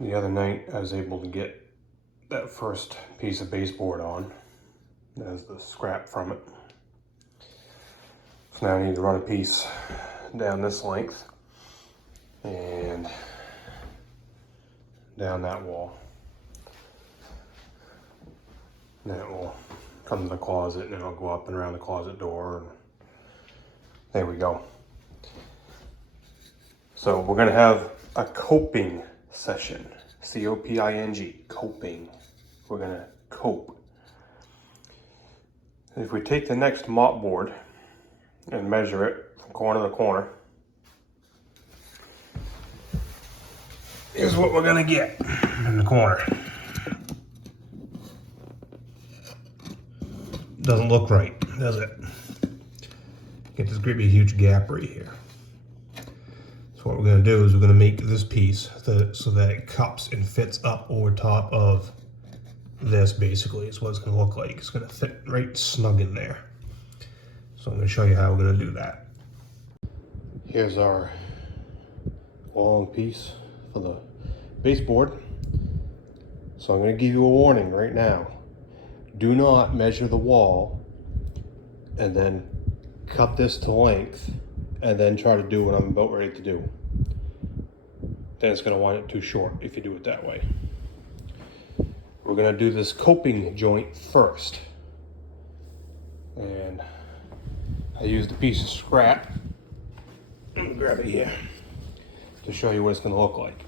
The other night I was able to get that first piece of baseboard on. There's the scrap from it. So now I need to run a piece down this length and down that wall. Then it will come to the closet and then I'll go up and around the closet door and there we go. So we're gonna have a coping session. C-O-P-I-N-G, coping. We're gonna cope. If we take the next mop board and measure it from corner to corner, here's what we're gonna get in the corner. Doesn't look right, does it? Get this great big huge gap right here. So what we're gonna do is we're gonna make this piece so that it cups and fits up over top of this. Basically is what it's gonna look like. It's gonna fit right snug in there. So I'm gonna show you how we're gonna do that. Here's our long piece for the baseboard. So I'm gonna give you a warning right now. Do not measure the wall and then cut this to length and then try to do what I'm about ready to do. Then it's gonna wind up too short if you do it that way. We're gonna do this coping joint first. And I used a piece of scrap. Let me grab it here to show you what it's gonna look like.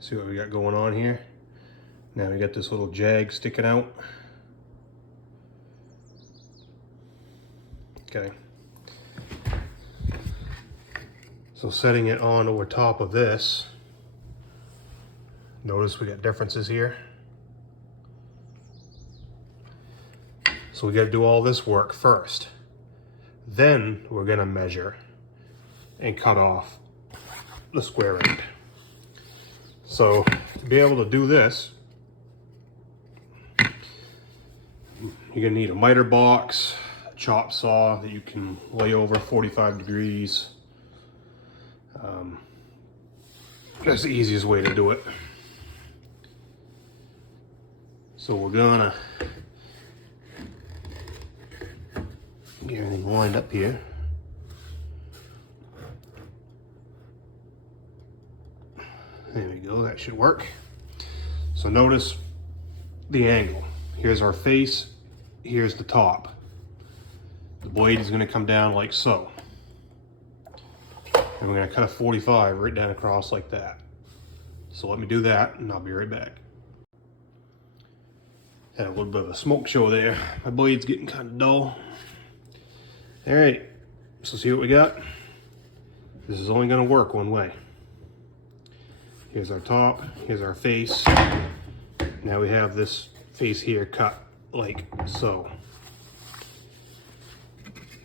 See what we got going on here? Now we got this little jag sticking out. Okay. So setting it on over top of this, notice we got differences here. So we got to do all this work first. Then we're going to measure and cut off the square end. So to be able to do this, you're going to need a miter box, a chop saw that you can lay over 45 degrees. That's the easiest way to do it. So we're gonna get everything lined up here. There we go, that should work. So notice the angle. Here's our face, here's the top. The blade is gonna come down like so. And we're gonna cut a 45 right down across like that. So let me do that and I'll be right back. Had a little bit of a smoke show there. My blade's getting kind of dull. All right, so see what we got? This is only gonna work one way. Here's our top, here's our face. Now we have this face here cut like so.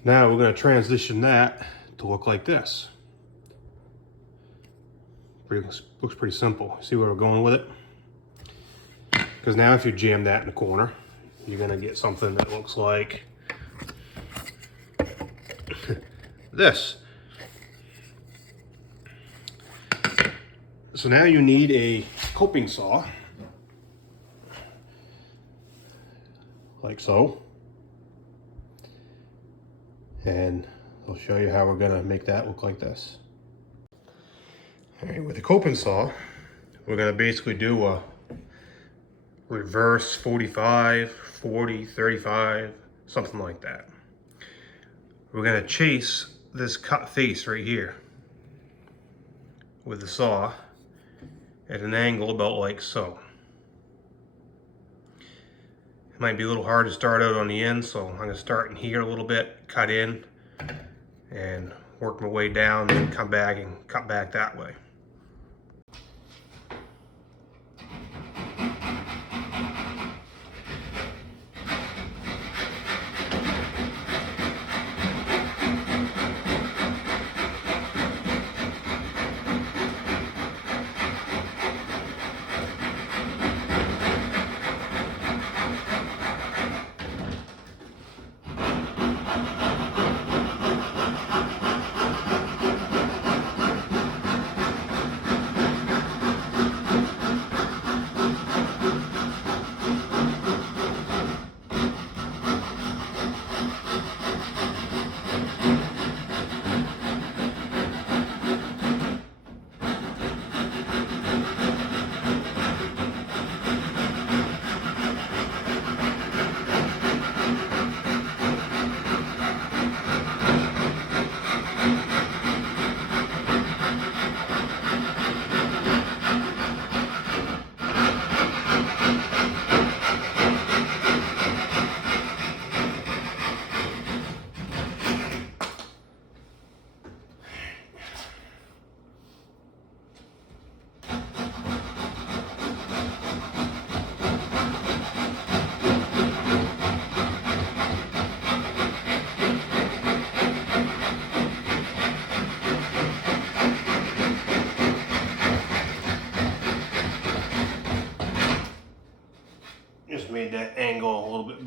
Now we're gonna transition that to look like this. Looks pretty simple. See where we're going with it? Because now if you jam that in the corner, you're gonna get something that looks like this. So now you need a coping saw, like so. And I'll show you how we're gonna make that look like this. All right, with the coping saw, we're gonna basically do a reverse 45, 40, 35, something like that. We're gonna chase this cut face right here with the saw at an angle about like so. It might be a little hard to start out on the end, so I'm gonna start in here a little bit, cut in, and work my way down, and come back and cut back that way.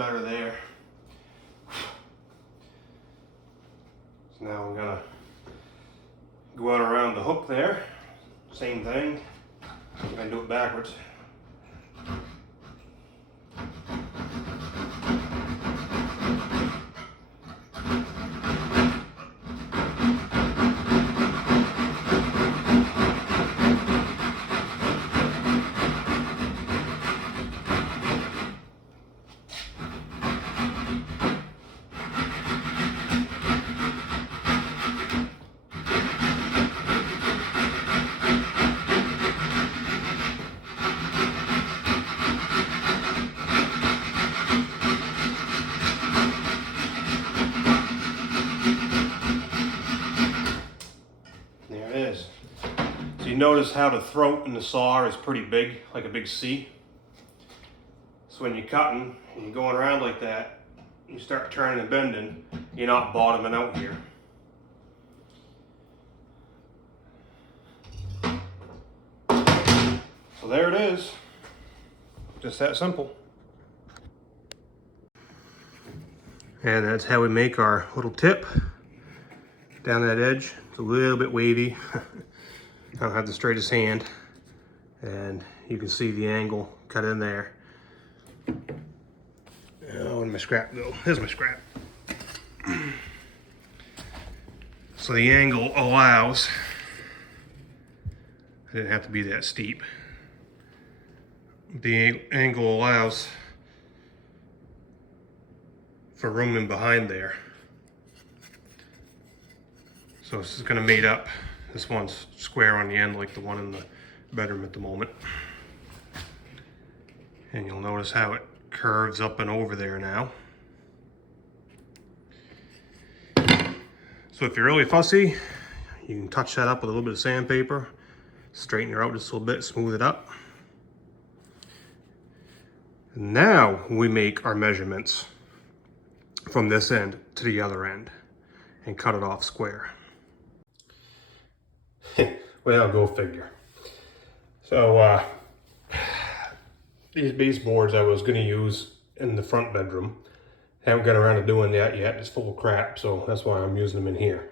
better there. So now I'm gonna go out around the hook there. Same thing. I'm gonna do it backwards. You notice how the throat in the saw is pretty big, like a big C. So when you're cutting and you're going around like that, you start turning and bending, you're not bottoming out here. So there it is. Just that simple. And that's how we make our little tip down that edge. It's a little bit wavy. I don't have the straightest hand, and you can see the angle cut in there. Oh, where'd my scrap go? Here's my scrap. So the angle allows, it didn't have to be that steep. The angle allows for room in behind there. So this is gonna mate up. This one's square on the end like the one in the bedroom at the moment. And you'll notice how it curves up and over there now. So if you're really fussy, you can touch that up with a little bit of sandpaper, straighten it out just a little bit, smooth it up. And now we make our measurements from this end to the other end and cut it off square. Well, go figure. So these baseboards I was going to use in the front bedroom. Haven't got around to doing that yet. It's full of crap, so that's why I'm using them in here.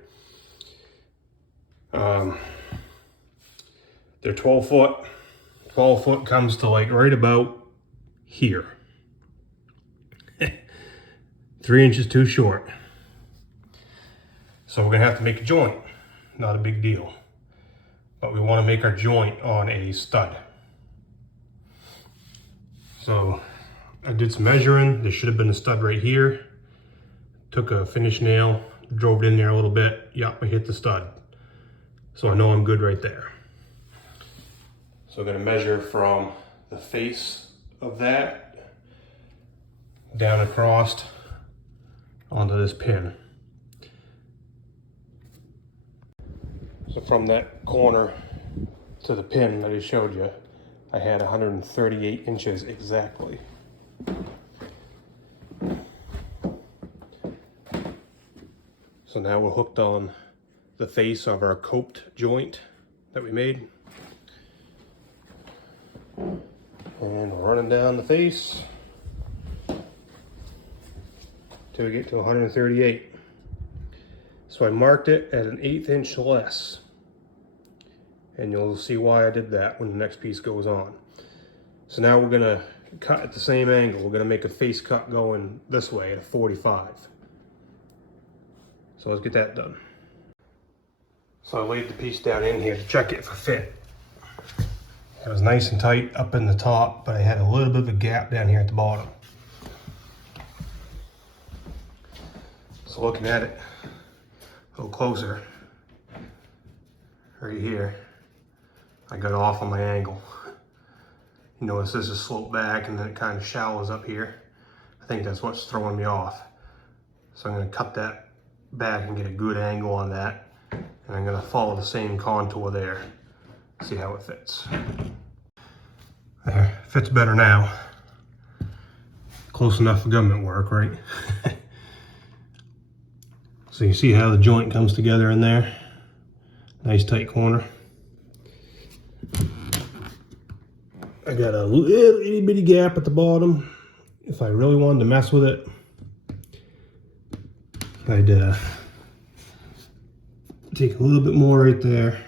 They're 12 foot. 12 foot comes to like right about here. 3 inches too short. So we're going to have to make a joint. Not a big deal. But we want to make our joint on a stud. So I did some measuring. There should have been a stud right here. Took a finish nail, drove it in there a little bit. Yup, I hit the stud. So I know I'm good right there. So I'm going to measure from the face of that down across onto this pin. So from that corner to the pin that I showed you, I had 138 inches exactly. So now we're hooked on the face of our coped joint that we made. And we're running down the face till we get to 138. So I marked it at an 1/8 inch less. And you'll see why I did that when the next piece goes on. So now we're gonna cut at the same angle. We're gonna make a face cut going this way at a 45. So let's get that done. So I laid the piece down in here to check it for fit. It was nice and tight up in the top, but I had a little bit of a gap down here at the bottom. So looking at it a little closer, right here, I got off on my angle. You notice this is sloped back and then it kind of shallows up here. I think that's what's throwing me off. So I'm gonna cut that back and get a good angle on that. And I'm gonna follow the same contour there. See how it fits. There, fits better now. Close enough for government work, right? So you see how the joint comes together in there? Nice tight corner. I got a little itty bitty gap at the bottom. if I really wanted to mess with it, I'd take a little bit more right there,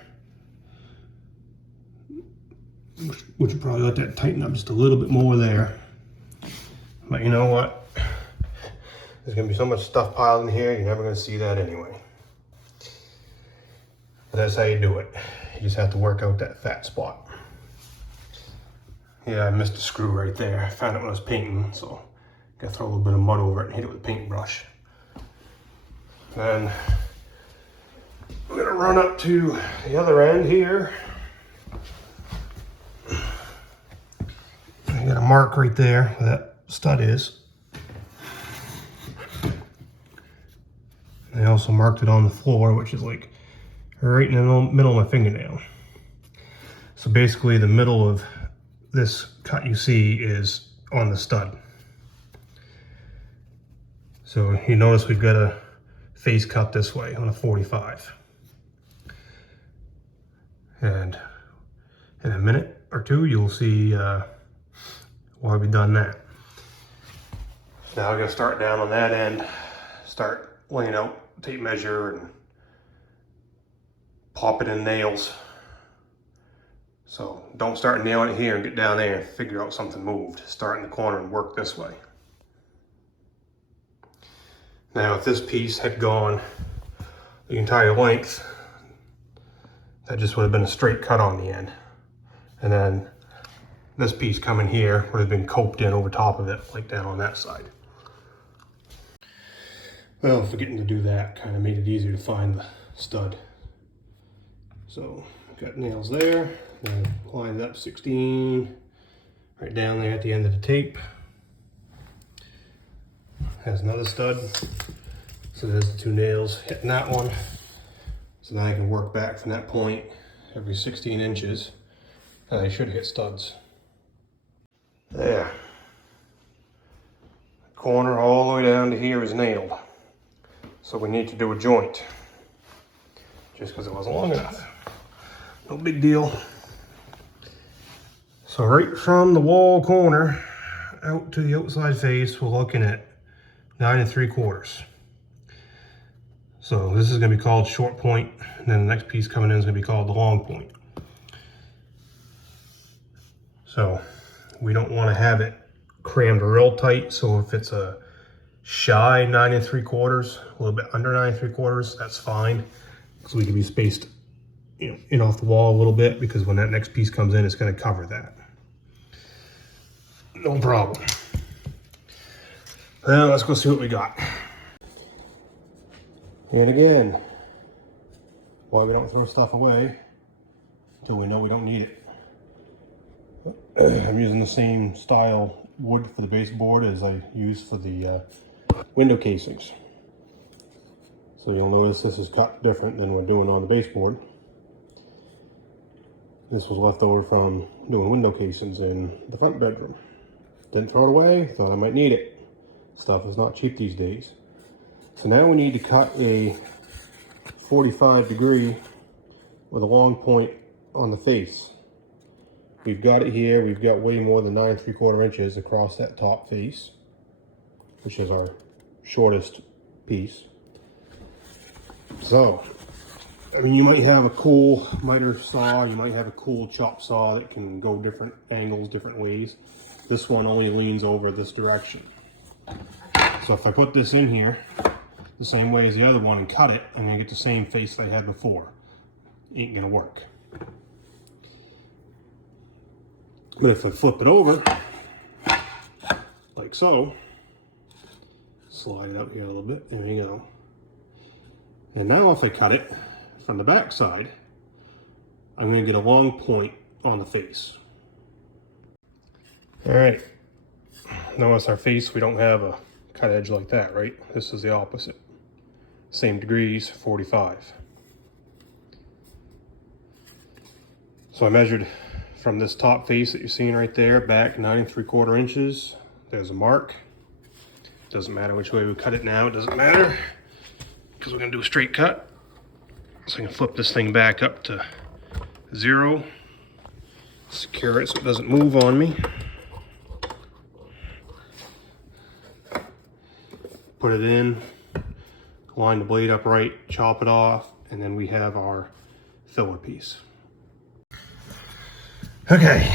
which would probably let that tighten up just a little bit more there. But you know what? There's gonna be so much stuff piled in here, you're never gonna see that anyway. But that's how you do it. You just have to work out that fat spot. Yeah, I missed a screw right there. I found it when I was painting, so gotta throw a little bit of mud over it and hit it with a paintbrush. Then we're gonna run up to the other end here. I got a mark right there where that stud is. I also marked it on the floor, which is like right in the middle of my fingernail. So basically the middle of this cut you see is on the stud. So you notice we've got a face cut this way on a 45. And in a minute or two, you'll see why we've done that. Now I'm gonna start down on that end, start laying out tape measure and pop it in nails. So don't start nailing it here and get down there and figure out something moved. Start in the corner and work this way. Now if this piece had gone the entire length, that just would have been a straight cut on the end. And then this piece coming here would have been coped in over top of it, like down on that side. Well, forgetting to do that kind of made it easier to find the stud. So got nails there, then lined up 16 right down there at the end of the tape. Has another stud, so there's the two nails hitting that one. So then I can work back from that point every 16 inches, and I should hit studs. There. Corner all the way down to here is nailed. So we need to do a joint, just because it wasn't long enough. No big deal. So right from the wall corner out to the outside face, we're looking at 9 3/4. So this is going to be called short point, and then the next piece coming in is going to be called the long point. So we don't want to have it crammed real tight, so if it's a shy 9 3/4, a little bit under 9 3/4, that's fine, because we can be spaced, you know, in off the wall a little bit, because when that next piece comes in, it's going to cover that. No problem. Now let's go see what we got. And again, why we don't throw stuff away until we know we don't need it. I'm using the same style wood for the baseboard as I use for the window casings. So you'll notice this is cut different than we're doing on the baseboard. This was left over from doing window casings in the front bedroom. Didn't throw it away, thought I might need it. Stuff is not cheap these days. So now we need to cut a 45-degree with a long point on the face. We've got it here, we've got way more than 9 3/4 inches across that top face, which is our shortest piece. So, I mean, you might have a cool miter saw, you might have a cool chop saw that can go different angles, different ways. This one only leans over this direction. So if I put this in here the same way as the other one and cut it, I'm gonna get the same face that I had before. Ain't gonna work. But if I flip it over, like so, slide it out here a little bit, there you go. And now if I cut it from the back side, I'm gonna get a long point on the face. All right, notice our face, we don't have a cut edge like that, right? This is the opposite. Same degrees, 45. So I measured from this top face that you're seeing right there, back 9 3/4 inches. There's a mark. Doesn't matter which way we cut it now, it doesn't matter, because we're gonna do a straight cut. So I can flip this thing back up to 0, secure it so it doesn't move on me. put it in, line the blade up right, chop it off, and then we have our filler piece. Okay,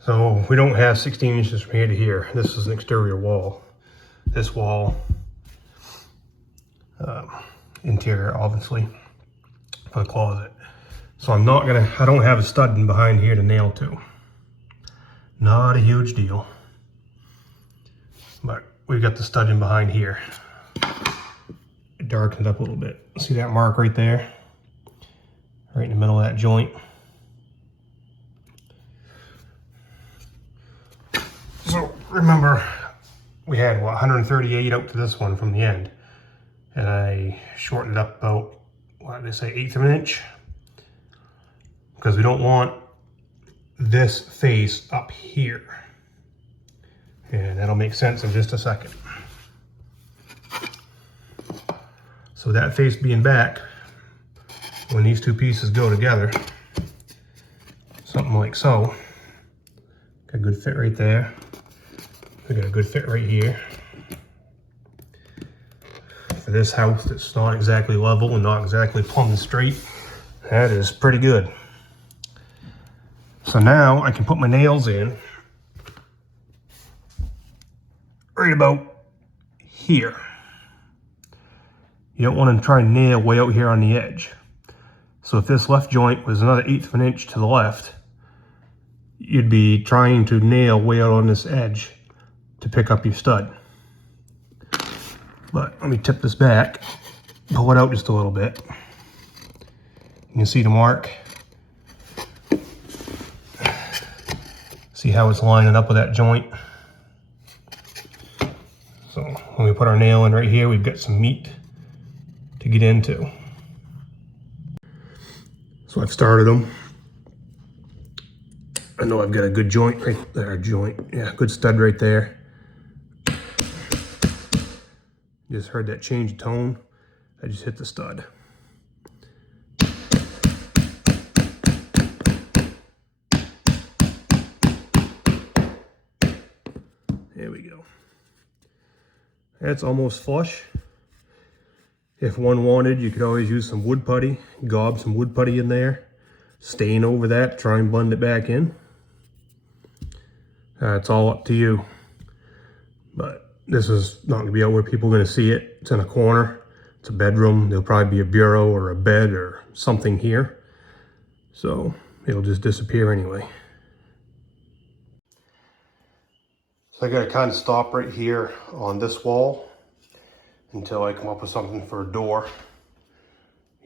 so we don't have 16 inches from here to here. This is an exterior wall. This wall, interior obviously, for the closet. So I don't have a stud in behind here to nail to. Not a huge deal. But we've got the stud in behind here. It darkened up a little bit. See that mark right there? Right in the middle of that joint. So remember, we had what, 138 out to this one from the end. And I shortened it up about, what did I say, 1/8 of an inch? Because we don't want this face up here. And that'll make sense in just a second. So that face being back, when these two pieces go together, something like so, got a good fit right there. We got a good fit right here. For this house that's not exactly level and not exactly plumb and straight, that is pretty good. So now I can put my nails in right about here. You don't want to try and nail way out here on the edge. So if this left joint was another 1/8 of an inch to the left, you'd be trying to nail way out on this edge to pick up your stud. But let me tip this back, pull it out just a little bit. You can see the mark. See how it's lining up with that joint. So when we put our nail in right here, we've got some meat to get into. So I've started them. I know I've got a good joint right there, good stud right there. Just heard that change of tone. I just hit the stud. There we go. That's almost flush. If one wanted, you could always use some wood putty, gob some wood putty in there, stain over that, try and blend it back in. It's all up to you. But this is not going to be out where people are going to see it. It's in a corner. It's a bedroom. There'll probably be a bureau or a bed or something here. So it'll just disappear anyway. So I got to kind of stop right here on this wall until I come up with something for a door.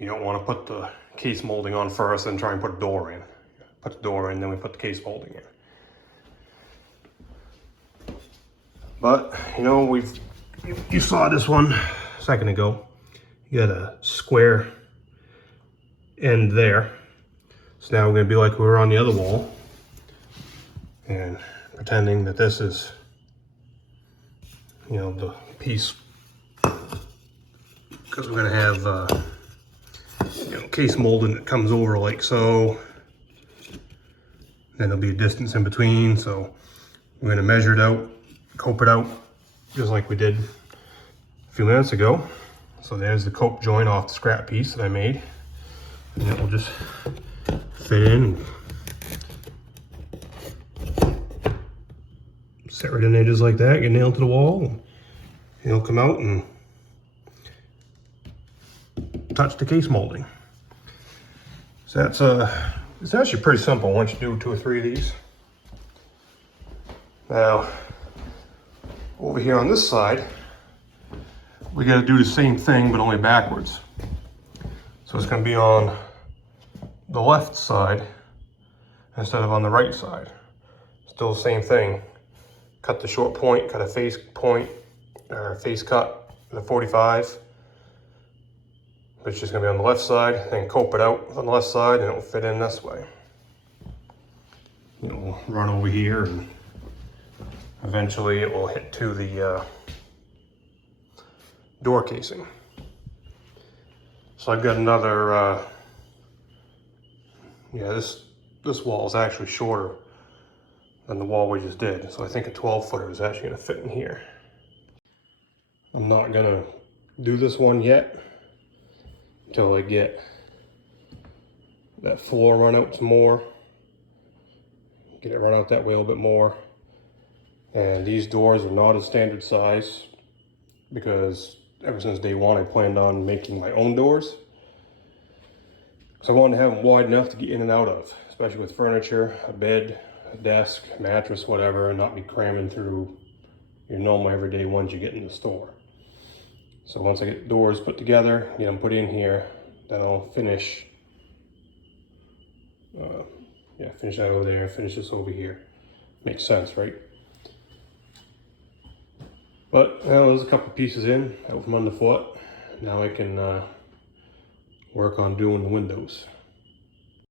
You don't want to put the case molding on first and try and put a door in. Put the door in, then we put the case molding in. But, you know, you saw this one a second ago. You got a square end there. So now we're going to be like we were on the other wall. And pretending that this is, you know, the piece. Because we're going to have, you know, case molding that comes over like so. Then there'll be a distance in between. So we're going to measure it out, cope it out, just like we did a few minutes ago. So there's the cope joint off the scrap piece that I made. And it will just fit in and set right in there just like that, get nailed to the wall. And it'll come out and touch the case molding. So that's it's actually pretty simple once you do 2 or 3 of these. Now, over here on this side, we got to do the same thing, but only backwards. So it's going to be on the left side instead of on the right side. Still the same thing. Cut the short point, cut a face point, or face cut at a 45. It's just going to be on the left side, then cope it out on the left side, and it will fit in this way. You know, we'll run over here, and eventually it will hit to the door casing. So I've got another, yeah, this wall is actually shorter than the wall we just did. So I think a 12 footer is actually going to fit in here. I'm not gonna do this one yet until I get that floor run out some more. Get it run out that way a little bit more. And these doors are not a standard size because ever since day one I planned on making my own doors. So I wanted to have them wide enough to get in and out of, especially with furniture, a bed, a desk, mattress, whatever, and not be cramming through your normal everyday ones you get in the store. So once I get the doors put together, get them put in here, then I'll finish finish that over there, finish this over here. Makes sense, right? But there's a couple pieces in, out from underfoot. Now I can work on doing the windows.